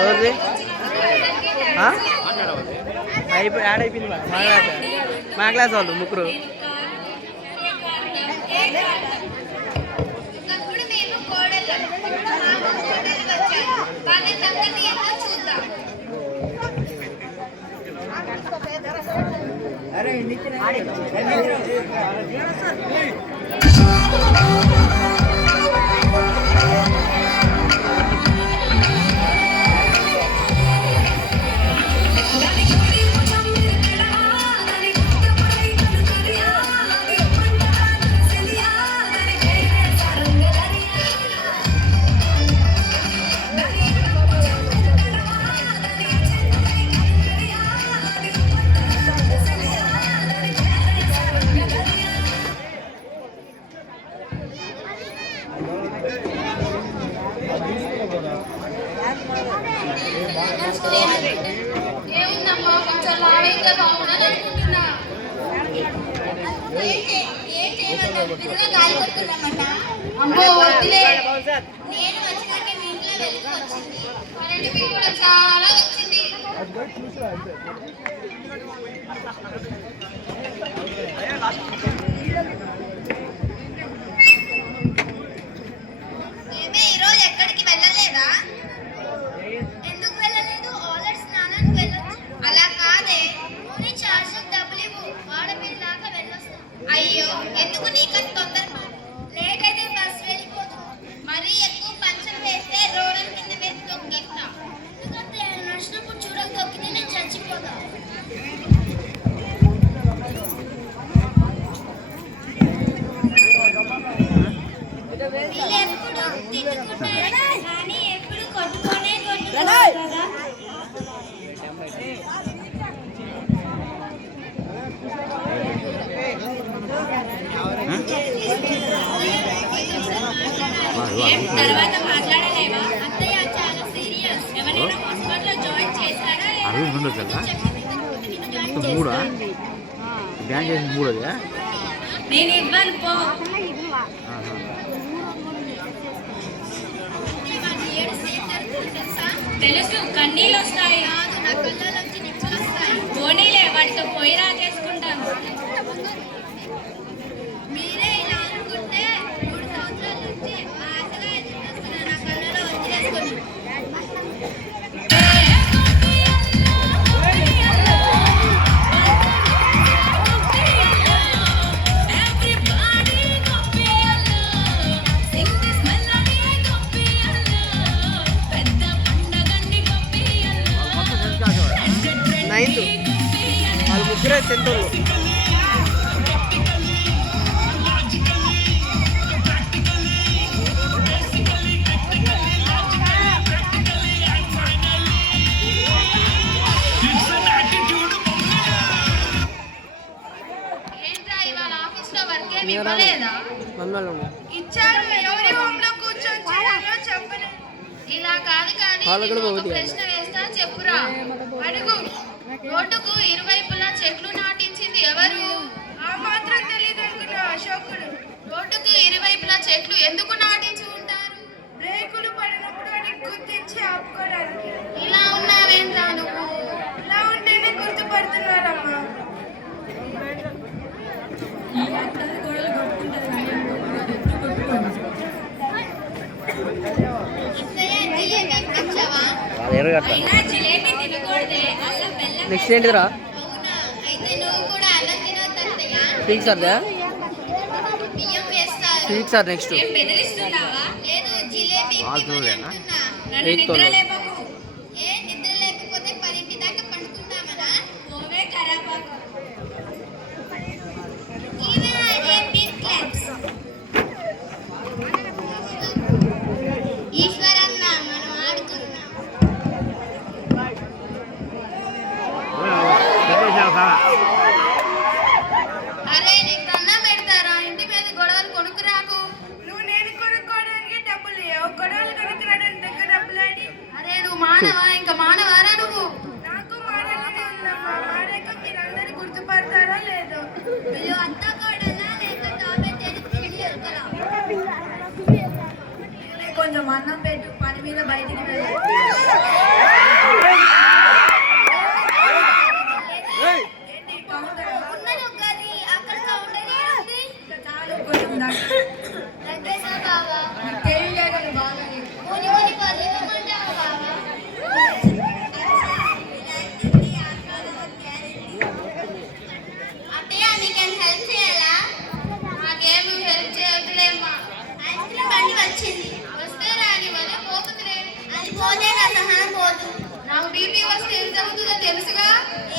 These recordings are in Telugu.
ఎవరిది యాడ్ అయిపోయింది మా క్లాస్ వాళ్ళు ముగ్గురు. ఈరోజు ఎక్కడికి వెళ్ళలేదా? ఎందుకు వెళ్ళలేదు? ఆల్రెడీ స్నానానికి వెళ్ళొచ్చు. అలా కాదే, ఊరి చార్జీకి డబ్బులు ఇవ్వు, ఆడపిల్లాగా వెళ్ళొస్తా. అయ్యో, ఎందుకు నీకు తొందర? లేట్ అయితే బస్ వెళ్ళిపోదు. మరీ ఎక్కువ పంచలు వేస్తే రోడ్ల కింద వేసి తొక్కిస్తా. ఎందుకంటే నడిచినప్పుడు చూడక తొక్కితే నేను చచ్చిపోతా. వీళ్ళెప్పుడు తిట్టుకుంటారు కానీ ఎప్పుడు కొట్టుకోనే కొట్టుకోరు కదా. తర్వాత మాట్లాడలేవా? అత్తయ్య చాలా సీరియస్. ఎవరైనా హాస్పిటల్లో జాయిన్ చేస్తారా? నేను ఇవ్వను పో. తెలుసు, కన్నీళ్ళు వస్తాయి. పోనీలే, వాటితో పోయి రాజేసుకుంటాను. మీరే ఇలా అనుకుంటే 3 సంవత్సరాల నుంచి ఆశగా ఎదురుస్తున్నా నా కళ్ళలో వచ్చేసుకుని. వాళ్ళు ముగ్గురే సెంటర్లు. ఇచ్చారు, ఎవరి హోమ్ లో కూర్చొని చెప్పను. ఇలా కాదు కానీ ప్రశ్న వేస్తా, చెప్పురా. అడుగు. రోడ్డుకు ఇరువైపులా చెట్లు నాటించింది ఎవరు? ఆ మాత్రం తెలియదు అనుకున్న అశోకుడు. రోడ్డుకు ఇరువైపులా చెట్లు ఎందుకు నాటించి ఉంటారు? బ్రేకులు పడినప్పుడు అని గుర్తించి ఆపుకోవడానికి. ఇలా ఉన్నావేంటా నువ్వు? ఇలా ఉంటేనే గుర్తుపడుతున్నారమ్మా. నెక్స్ట్ ఏంటిదిరా? Sweet sir sweet sir next 8th అరే నీకు దండం పెడతారా? ఇంటి మీద గొడవలు కొనుక్కురాకు. నువ్వు నేను కొనుక్కోవడానికి డబ్బులు లేవు, గొడవలు కొనుక్కురావడానికి దగ్గర డబ్బులు ఆడి. అరే నువ్వు మానవా? ఇంకా మానవారా నువ్వు? నాకు మానాలనే ఉందమ్మా. మాడాక మీరందరూ గుర్తుపడతారా లేదు? వీళ్ళు అత్త కోడలా లేక తాబెట్టేది కొంచెం అన్నం పెట్టు. పని మీద బయటికి నాకు బీపీ వస్తే ఏం జరుగుతుందో తెలుసుగా.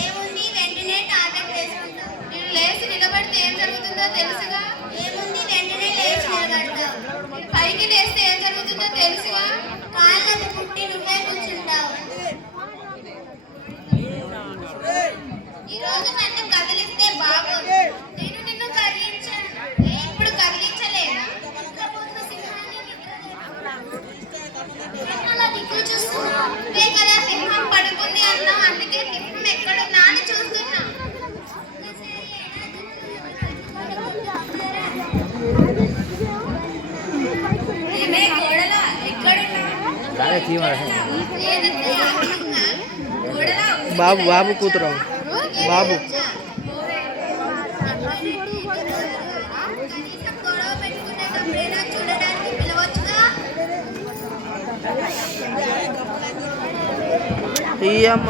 ఏముంది వెంటనే టాబ్లెట్ వేసుకుంటా. నేను లేచి నిలబడితే ఏం జరుగుతుందో తెలుసుగా. ఏముంది వెంటనే లేచి నిలబడతా. పైకి లేస్తే ఏం జరుగుతుందో తెలుసుగా. కాళ్ళకు పుట్టి నువ్వే కూర్చుంటావు. ఈ రోజు నన్ను కదిలిస్తే బాగోదు. నేను నిన్ను కదిలించాను. ఇప్పుడు కదిలించలేదా? అలా దిక్కు చూస్తున్నా. కదా సింహం పడుకుంది అన్నా, అందుకే సింహం ఎక్కడున్నా అని చూస్తున్నా. బాబు బాబు కూతురు బాబు ఈ అమ్మ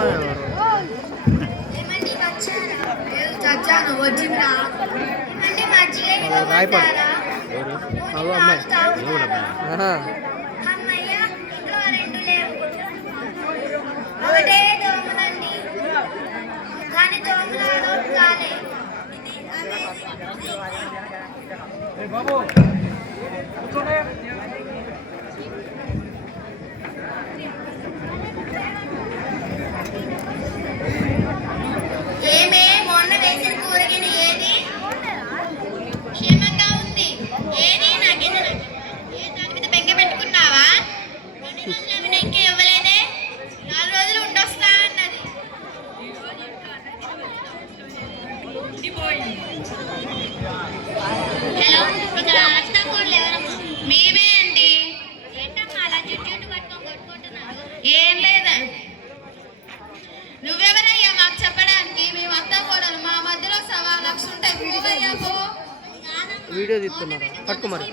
రాయపడు అమ్మాయి ఒకటే దోమలండి, కానీ దోమలాడో కాలే. ఏమే మొన్న వేసిన కూరగిన ఏది? క్షేమంగా ఉంది. ఏది నాకేదో దాని మీద బెంగ పెట్టుకున్నావా? ఇంకే ఇవ్వలేదే. 4 రోజులు ఉండొస్తా అన్నది. హలో, ఇక్కడ రక్తం కోడ్లు ఎవరమ్మా? మేమే అండి. ఏంటమ్మా అలా జుట్టు పట్టుకొని కొట్టుకుంటున్నావు? ఏం లేదా. నువ్వెవరయ్యా మాకు చెప్పడానికి? మేము అత్త కోడలు, మా మధ్యలో 1,00,000 ఉంటాయి. పోవయ్యా పో. వీడియో తీస్తున్నారు పట్టుకోమరి.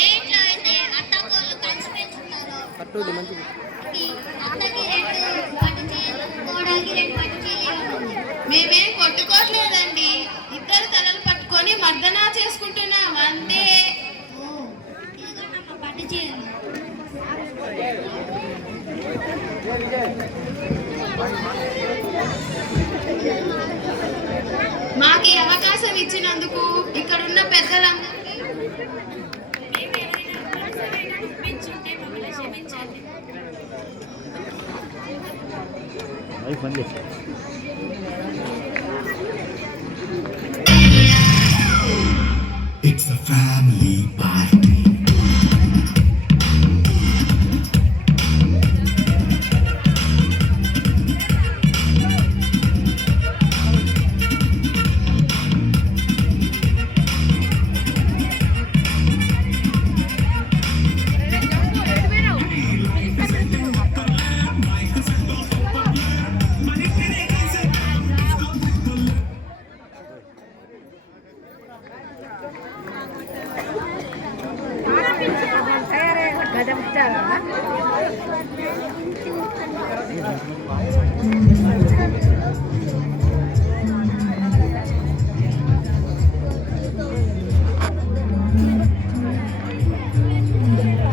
ఏంట్లో అయితే అత్త కోడలు కలిసి పెంచుతున్నారు. పట్టుది మంచిది. మేమేం కొట్టుకోవట్లేదండి. ఇద్దరు తలలు పట్టుకొని మర్దనా చేసుకుంటున్నాం అంతే. మాకు ఈ అవకాశం ఇచ్చినందుకు ఇక్కడున్న పెద్దలందరికీ క్షమించండి. It's a family party. Kadang-kadang